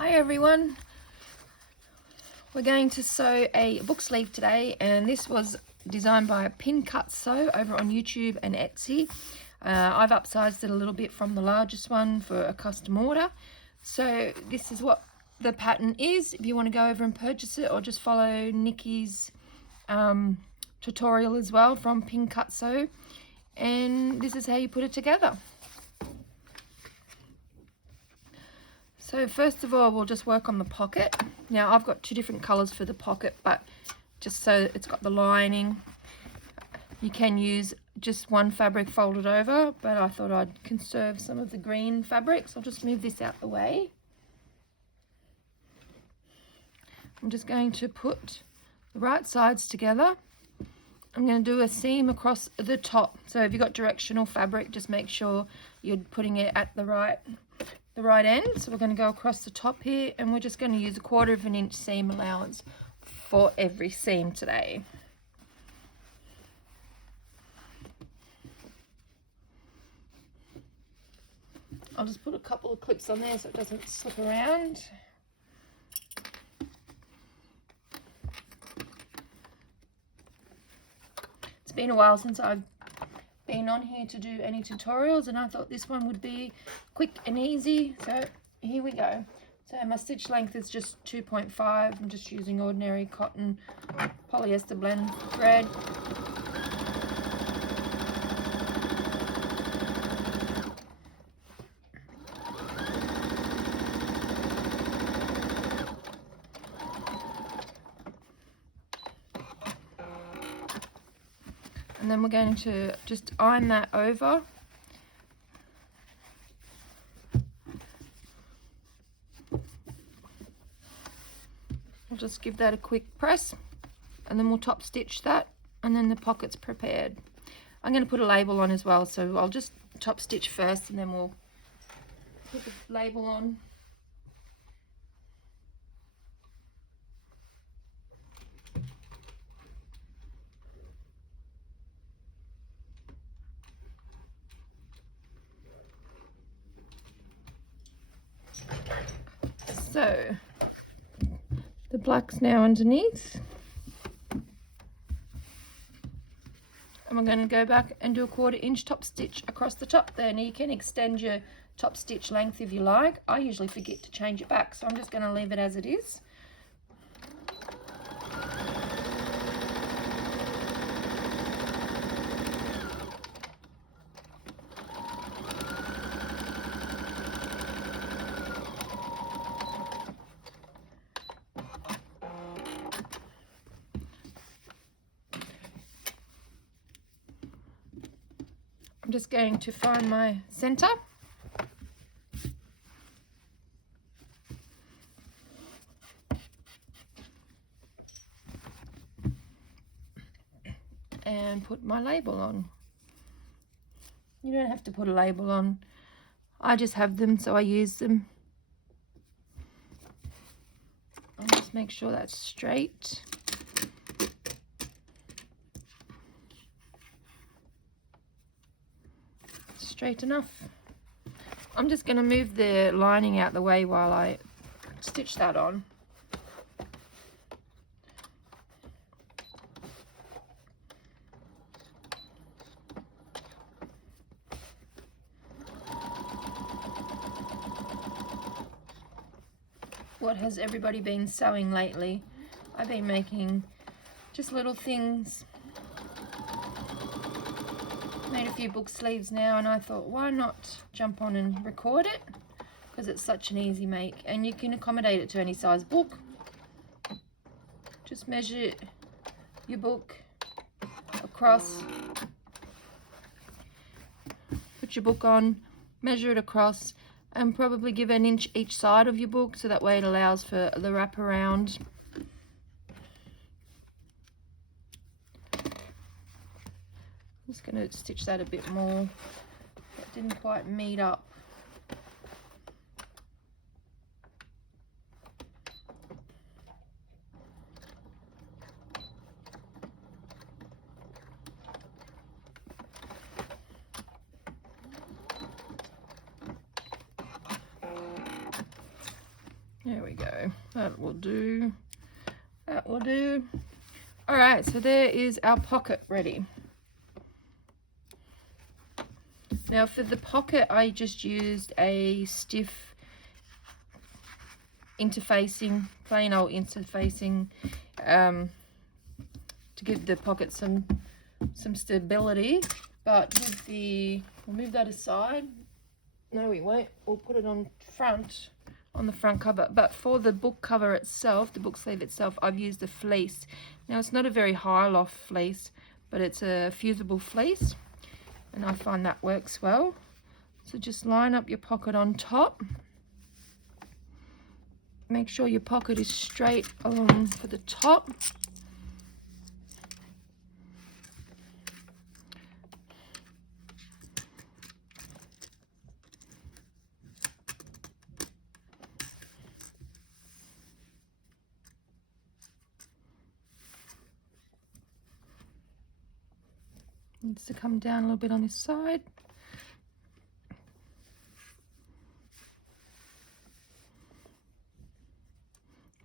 Hi everyone, we're going to sew a book sleeve today, and this was designed by Pin Cut Sew over on YouTube and Etsy. I've upsized it a little bit from the largest one for a custom order. So this is what the pattern is if you want to go over and purchase it, or just follow Nikki's tutorial as well from Pin Cut Sew, and this is how you put it together. So first of all, we'll just work on the pocket. Now I've got two different colours for the pocket, but just so it's got the lining, you can use just one fabric folded over, but I thought I'd conserve some of the green fabrics. I'll just move this out the way. I'm just going to put the right sides together. I'm going to do a seam across the top. So if you've got directional fabric, just make sure you're putting it at the right end. So we're going to go across the top here, and we're just going to use 1/4 of an inch seam allowance for every seam today. I'll just put a couple of clips on there so it doesn't slip around. It's been a while since I've been on here to do any tutorials, and I thought this one would be quick and easy, so here we go. So my stitch length is just 2.5. I'm just using ordinary cotton polyester blend thread. And then we're going to just iron that over. We'll just give that a quick press, and then we'll top stitch that, and then the pocket's prepared. I'm going to put a label on as well, so I'll just top stitch first and then we'll put the label on. So the black's now underneath, and we're going to go back and do a 1/4 inch top stitch across the top there. Now you can extend your top stitch length if you like. I usually forget to change it back, so I'm just going to leave it as it is. I'm just going to find my center. And put my label on. You don't have to put a label on. I just have them, so I use them. I'll just make sure that's straight. Straight enough. I'm just going to move the lining out the way while I stitch that on. What has everybody been sewing lately? I've been making just little things. Made a few book sleeves now, and I thought, why not jump on and record it, because it's such an easy make, and you can accommodate it to any size book. Just measure your book across, put your book on, measure it across, and probably give an inch each side of your book, so that way it allows for the wrap around. I'm just going to stitch that a bit more. It didn't quite meet up. There we go. That will do. That will do. All right, so there is our pocket ready. Now for the pocket, I just used a stiff interfacing, plain old interfacing, to give the pocket some stability. But with the, we'll move that aside. No, we won't. We'll put it on the front cover. But for the book cover itself, the book sleeve itself, I've used a fleece. Now it's not a very high loft fleece, but it's a fusible fleece, and I find that works well. So just line up your pocket on top. Make sure your pocket is straight along for the top. Needs to come down a little bit on this side.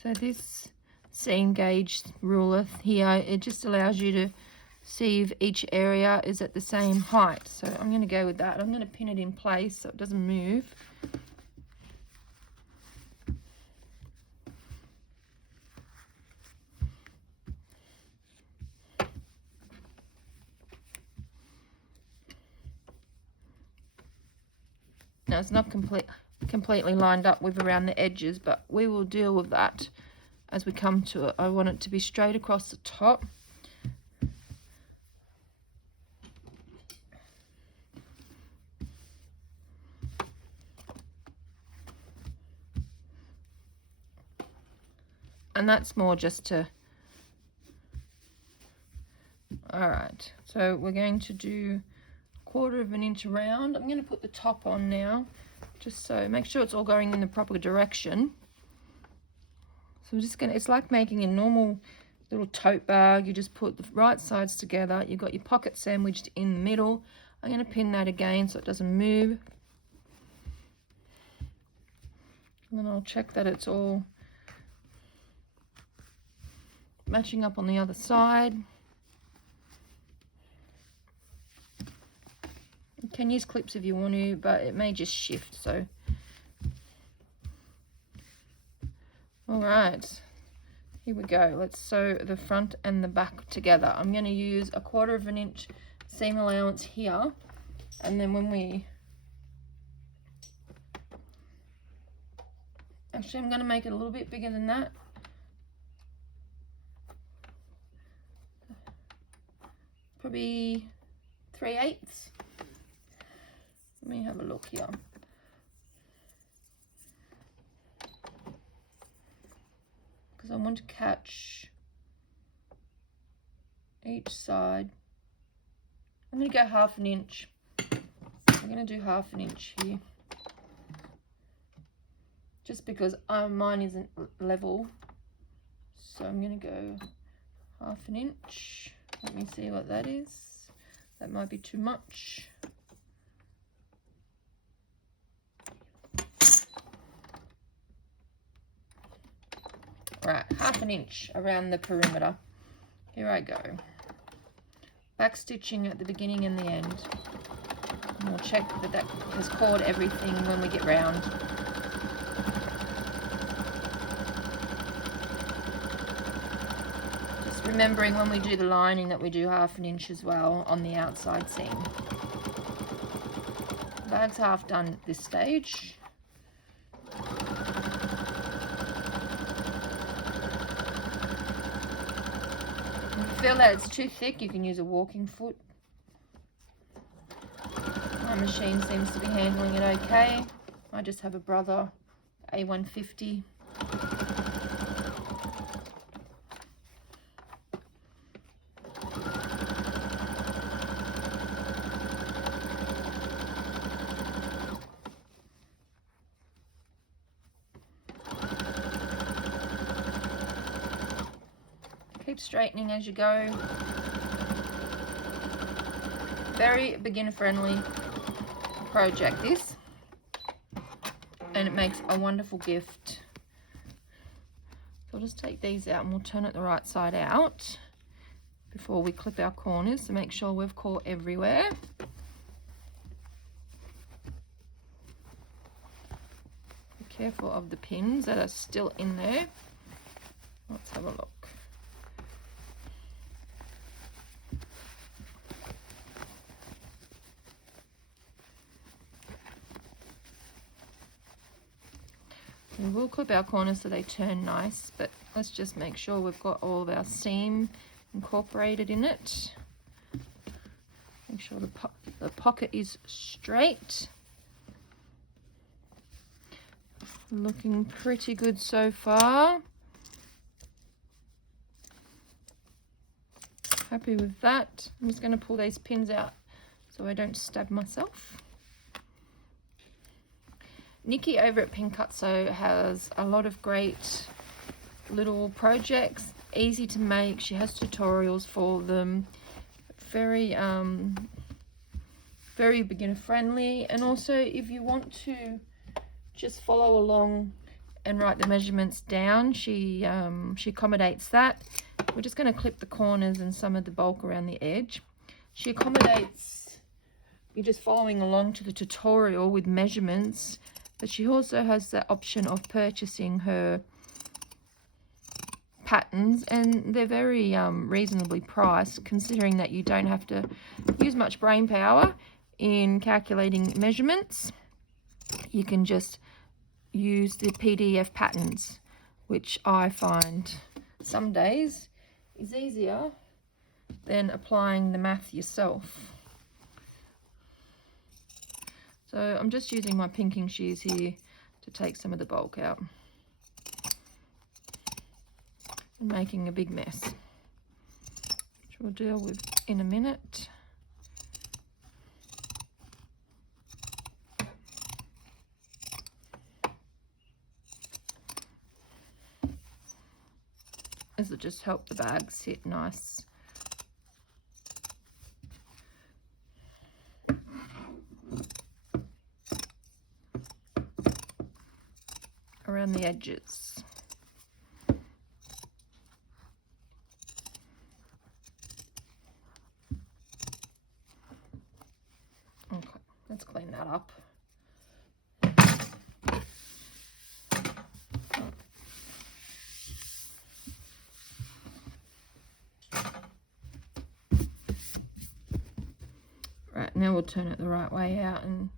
So this seam gauge ruler here, it just allows you to see if each area is at the same height. So I'm going to go with that. I'm going to pin it in place so it doesn't move. Now it's not completely lined up with around the edges, but we will deal with that as we come to it. I want it to be straight across the top. And that's more just to, all right, so we're going to do 1/4 of an inch around. I'm going to put the top on now, just so make sure it's all going in the proper direction. So I'm just going to, it's like making a normal little tote bag. You just put the right sides together. You've got your pocket sandwiched in the middle. I'm going to pin that again so it doesn't move. And then I'll check that it's all matching up on the other side. You can use clips if you want to, but it may just shift, so. All right, here we go. Let's sew the front and the back together. I'm going to use 1/4 of an inch seam allowance here, and then when we, actually I'm going to make it a little bit bigger than that. Probably 3/8. Let me have a look here. Because I want to catch each side. I'm going to go 1/2 inch. I'm going to do 1/2 inch here. Just because mine isn't level. So I'm going to go 1/2 inch. Let me see what that is. That might be too much. Right, 1/2 inch around the perimeter. Here I go. Back stitching at the beginning and the end. And we'll check that that has caught everything when we get round. Just remembering when we do the lining that we do 1/2 inch as well on the outside seam. The bag's half done at this stage. Feel that it's too thick, you can use a walking foot. My machine seems to be handling it okay. I just have a brother A150. Keep straightening as you go. Very beginner friendly project this, and it makes a wonderful gift we'll just take these out and we'll turn it the right side out before we clip our corners to make sure we've caught everywhere. Be careful of the pins that are still in there. Let's have a look. We will clip our corners so they turn nice, but let's just make sure we've got all of our seam incorporated in it. Make sure the pocket is straight. Looking pretty good so far. Happy with that. I'm just going to pull these pins out so I don't stab myself. Nikki over at Pincuzzo has a lot of great little projects, easy to make. She has tutorials for them, very beginner friendly. And also if you want to just follow along and write the measurements down, she accommodates that. We're just going to clip the corners and some of the bulk around the edge. She accommodates you just following along to the tutorial with measurements. But she also has the option of purchasing her patterns, and they're very reasonably priced, considering that you don't have to use much brain power in calculating measurements. You can just use the PDF patterns, which I find some days is easier than applying the math yourself. So I'm just using my pinking shears here to take some of the bulk out and making a big mess, which we'll deal with in a minute. This will just help the bag sit nice. Around the edges. Okay, let's clean that up. Right, now we'll turn it the right way out and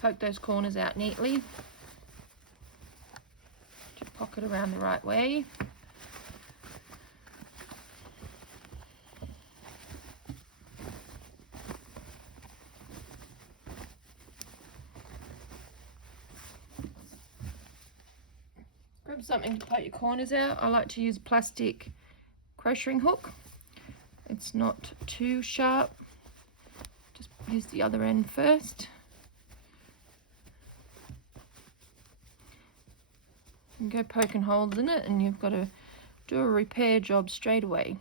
poke those corners out neatly. Pocket around the right way. Grab something to poke your corners out. I like to use a plastic crocheting hook. It's not too sharp. Just use the other end first. And go poking holes in it, and you've got to do a repair job straight away.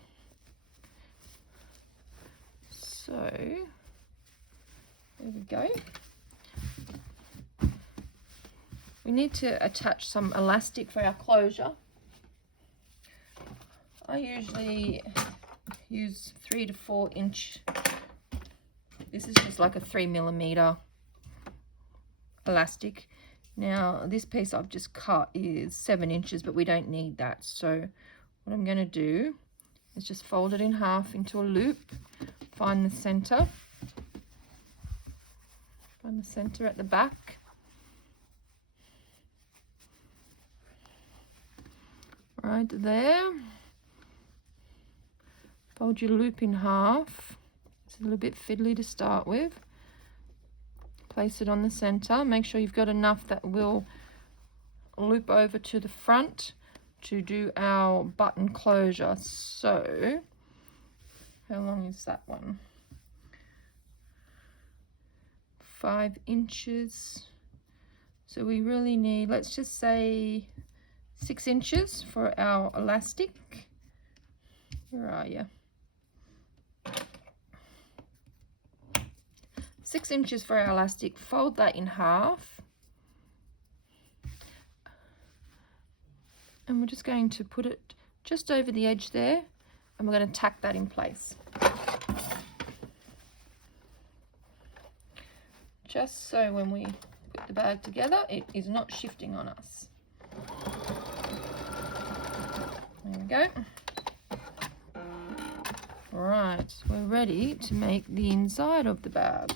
So there we go. We need to attach some elastic for our closure. I usually use 3 to 4 inch. This is just like a 3mm elastic. Now this piece I've just cut is 7 inches, but we don't need that. So what I'm going to do is just fold it in half into a loop, find the center at the back, right there. Fold your loop in half. It's a little bit fiddly to start with. Place it on the center. Make sure you've got enough that will loop over to the front to do our button closure. So how long is that one? 5 inches. So we really need, let's just say 6 inches for our elastic. Where are you? 6 inches for our elastic. Fold that in half. And we're just going to put it just over the edge there, and we're going to tack that in place. Just so when we put the bag together, it is not shifting on us. There we go. Right, we're ready to make the inside of the bag.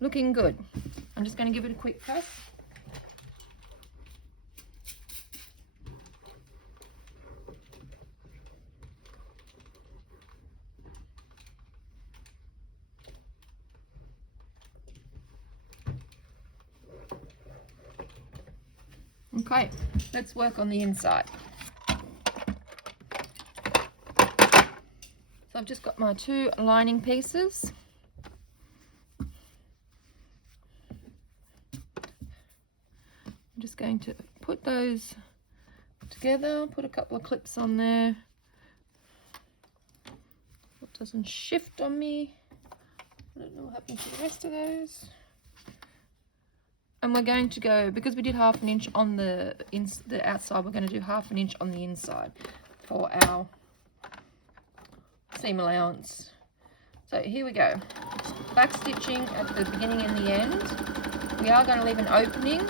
Looking good. I'm just going to give it a quick press. Okay, let's work on the inside. So I've just got my 2 lining pieces. I'm just going to put those together, put a couple of clips on there. It doesn't shift on me. I don't know what happened to the rest of those. And we're going to go, because we did 1/2 inch on the outside, we're going to do 1/2 inch on the inside for our seam allowance. So here we go. Back stitching at the beginning and the end. We are going to leave an opening.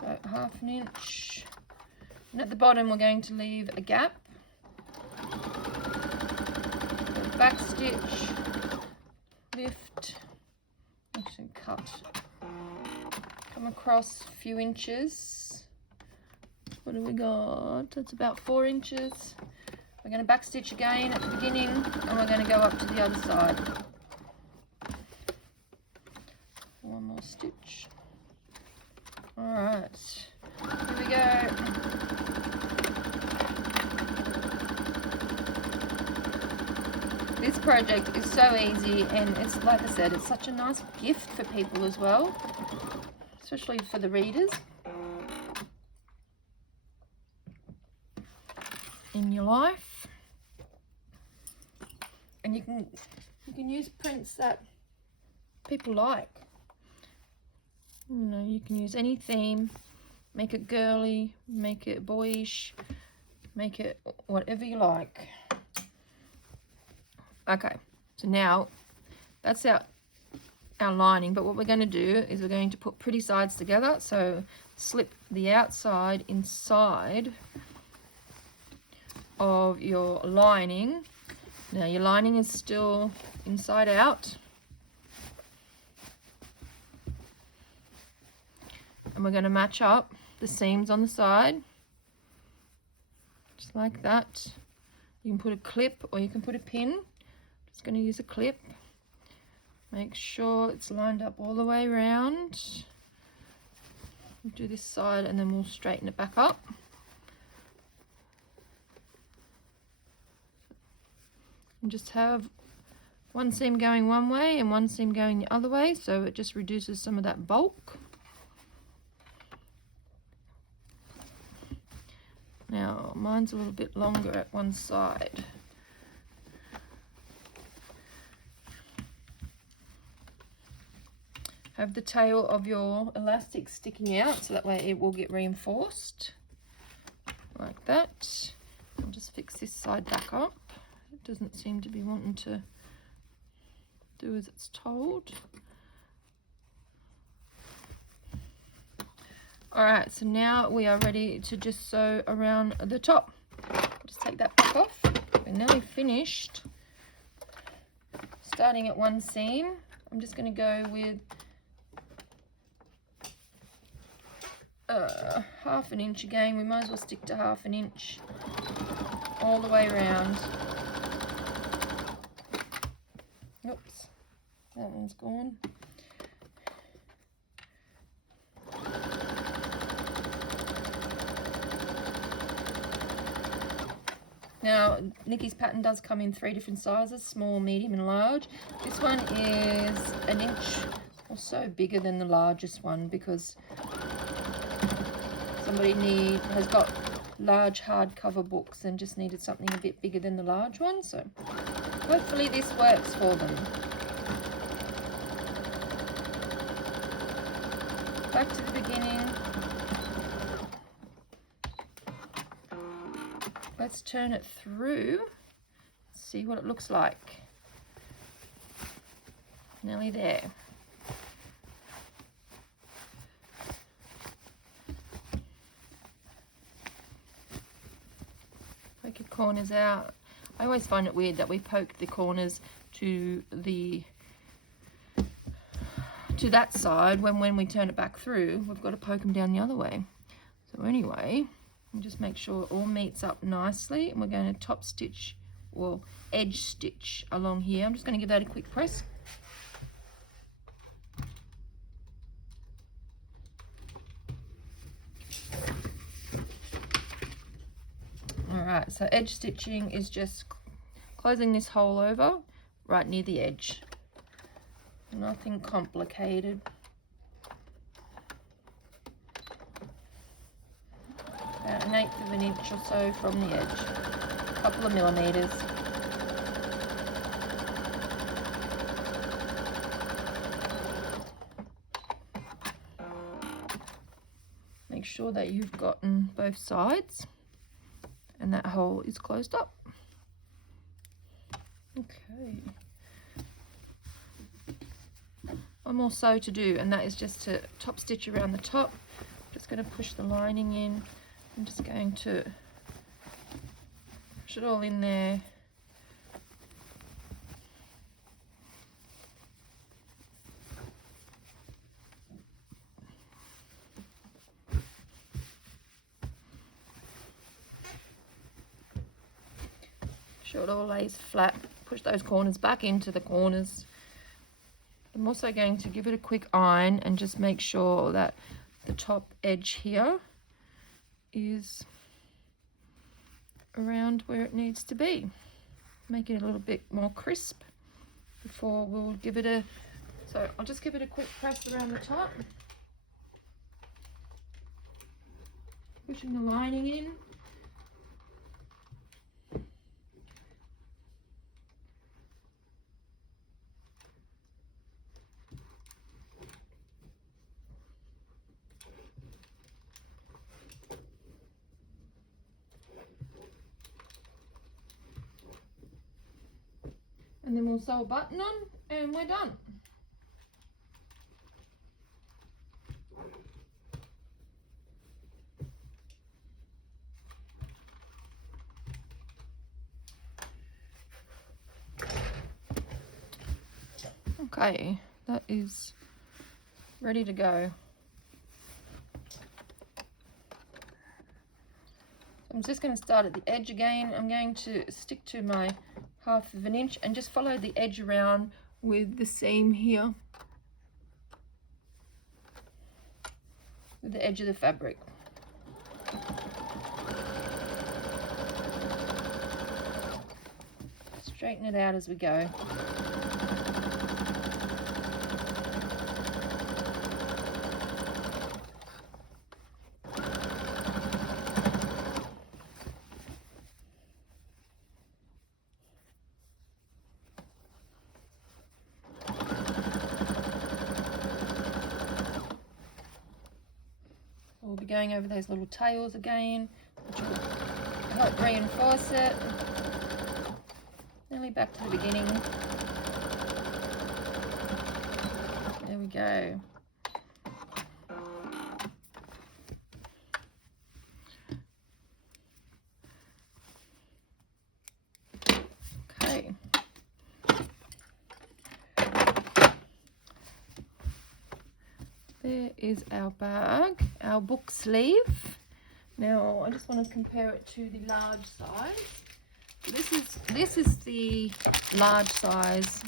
So 1/2 inch. And at the bottom we're going to leave a gap. Back stitch, lift, actually cut, come across a few inches. What do we got? That's about 4 inches. We're going to back stitch again at the beginning, and we're going to go up to the other side. One more stitch. All right, here we go. This project is so easy, and it's, like I said, it's such a nice gift for people as well, especially for the readers in your life. And you can use prints that people like. You know, you can use any theme, make it girly, make it boyish, make it whatever you like. Okay, so now that's our lining, but what we're going to do is we're going to put pretty sides together. So slip the outside inside of your lining. Now your lining is still inside out. And we're going to match up the seams on the side, just like that. You can put a clip or you can put a pin. Just going to use a clip. Make sure it's lined up all the way around. We'll do this side and then we'll straighten it back up. And just have one seam going one way and one seam going the other way, so it just reduces some of that bulk. Now mine's a little bit longer at one side. Have the tail of your elastic sticking out so that way it will get reinforced like that. I'll just fix this side back up. It doesn't seem to be wanting to do as it's told. Alright, so now we are ready to just sew around the top. I'll just take that back off. We're nearly finished. Starting at one seam, I'm just going to go with 1/2 inch again. We might as well stick to 1/2 inch all the way around. Oops, that one's gone. Now, Nikki's pattern does come in 3 different sizes, small, medium and large. This one is 1 inch or so bigger than the largest one because somebody has got large hardcover books and just needed something a bit bigger than the large one. So Hopefully this works for them. Back to the beginning. Let's turn it through. See what it looks like. Nearly there. Poke your corners out. I always find it weird that we poke the corners to that side when we turn it back through, we've got to poke them down the other way. So anyway, we'll just make sure it all meets up nicely, and we're going to top stitch, or edge stitch along here. I'm just going to give that a quick press. Alright, so edge stitching is just closing this hole over right near the edge. Nothing complicated. About 1/8 of an inch or so from the edge. A couple of millimeters. Make sure that you've gotten both sides and that hole is closed up. Okay. One more sew to do, and that is just to top stitch around the top. I'm just going to push the lining in. I'm just going to push it all in there. Sure it all lays flat. Push those corners back into the corners. I'm also going to give it a quick iron and just make sure that the top edge here is around where it needs to be. Make it a little bit more crisp before we'll give it a, so I'll just give it a quick press around the top. Pushing the lining in. And then we'll sew a button on and we're done. Okay, that is ready to go. I'm just going to start at the edge again. I'm going to stick to my 1/2 of an inch and just follow the edge around with the seam here, with the edge of the fabric. Straighten it out as we go. We'll be going over those little tails again, which will help reinforce it. Nearly back to the beginning. There we go. Okay. There is our bag, our book sleeve. Now I just want to compare it to the large size. This is the large size,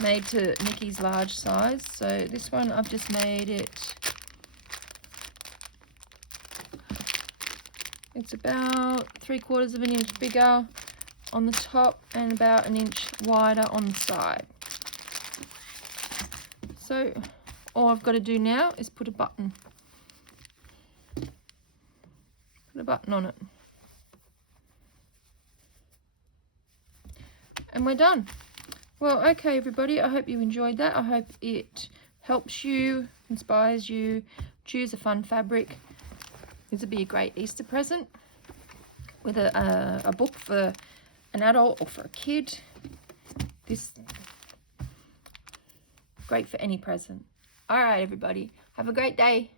made to Nikki's large size. So this one I've just made it, it's about 3/4 of an inch bigger on the top and about an inch wider on the side. So all I've got to do now is put a button. Put a button on it. and we're done. Well, okay, everybody, I hope you enjoyed that. I hope it helps you, inspires you. Choose a fun fabric. This would be a great Easter present with a book for an adult or for a kid. This great for any present. All right, everybody, have a great day.